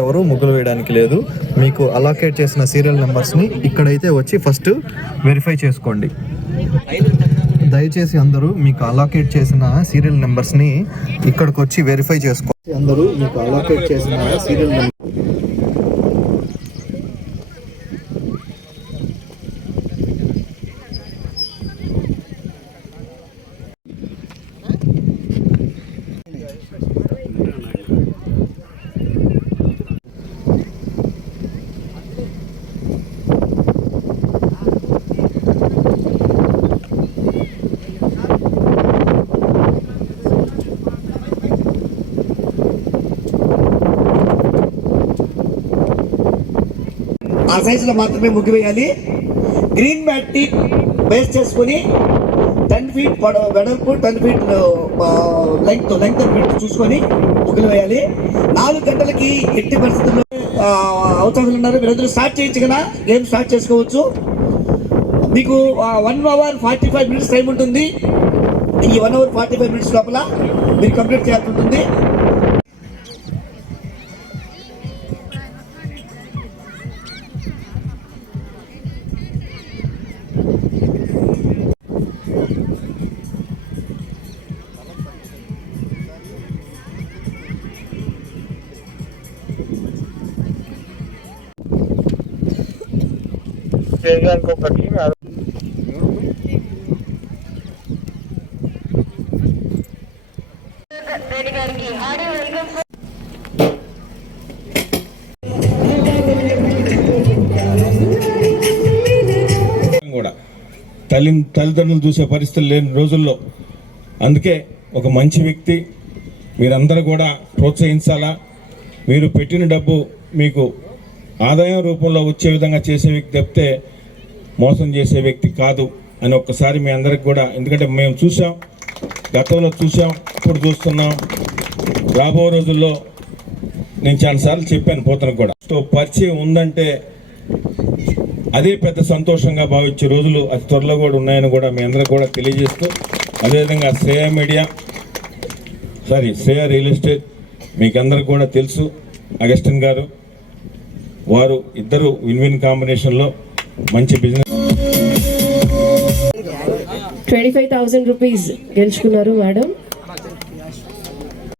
ఎవరు ముగ్గులు వేయడానికి లేదు. మీకు అలాకేట్ చేసిన సీరియల్ నెంబర్స్ని ఇక్కడైతే వచ్చి ఫస్ట్ వెరిఫై చేసుకోండి. దయచేసి అందరూ మీకు అలాకేట్ చేసిన సీరియల్ నెంబర్స్ని ఇక్కడికి వచ్చి వెరిఫై చేసుకోండి. అందరూ మీకు అలాకేట్ చేసిన సీరియల్ నెంబర్ ఆ సైజులో మాత్రమే ముగ్గు వేయాలి. గ్రీన్ మ్యాట్ని బేస్ చేసుకొని టెన్ ఫీట్ పొడవు వెడల్పు ten feet length length feet చూసుకొని ముగ్గులు వేయాలి. నాలుగు గంటలకి ఎట్టి పరిస్థితుల్లో ఆ, ఉన్నారు. మీరందరూ స్టార్ట్ చేయొచ్చు కదా? గేమ్ స్టార్ట్ చేసుకోవచ్చు. మీకు one hour forty five minutes time ఉంటుంది. ఈ one hour forty five minutes లోపల మీరు కంప్లీట్ చేయాల్సి ఉంటుంది. కూడా తల్లి తల్లిదండ్రులు చూసే పరిస్థితులు లేని రోజుల్లో అందుకే ఒక మంచి వ్యక్తి మీరందరూ కూడా ప్రోత్సహించాలా? మీరు పెట్టిన డబ్బు మీకు ఆదాయం రూపంలో వచ్చే విధంగా చేసే వ్యక్తి తప్పితే మోసం చేసే వ్యక్తి కాదు అని ఒక్కసారి మీ అందరికి కూడా ఎందుకంటే మేము చూసాం గతంలో చూసాం ఇప్పుడు చూస్తున్నాం. రాబో రోజుల్లో నేను చాలాసార్లు చెప్పాను పోతనకు కూడా. సో పరిచయం ఉందంటే అదే పెద్ద సంతోషంగా భావించే రోజులు అతి త్వరలో కూడా ఉన్నాయని కూడా మీ అందరికి కూడా తెలియజేస్తూ అదేవిధంగా Shreya media sorry Shreya real estate మీకు అందరికి కూడా తెలుసు. అగస్టిన్ గారు వారు ఇద్దరు విన్ విన్ కాంబినేషన్లో మంచి business twenty five thousand rupees గెలుచుకున్నారు మేడం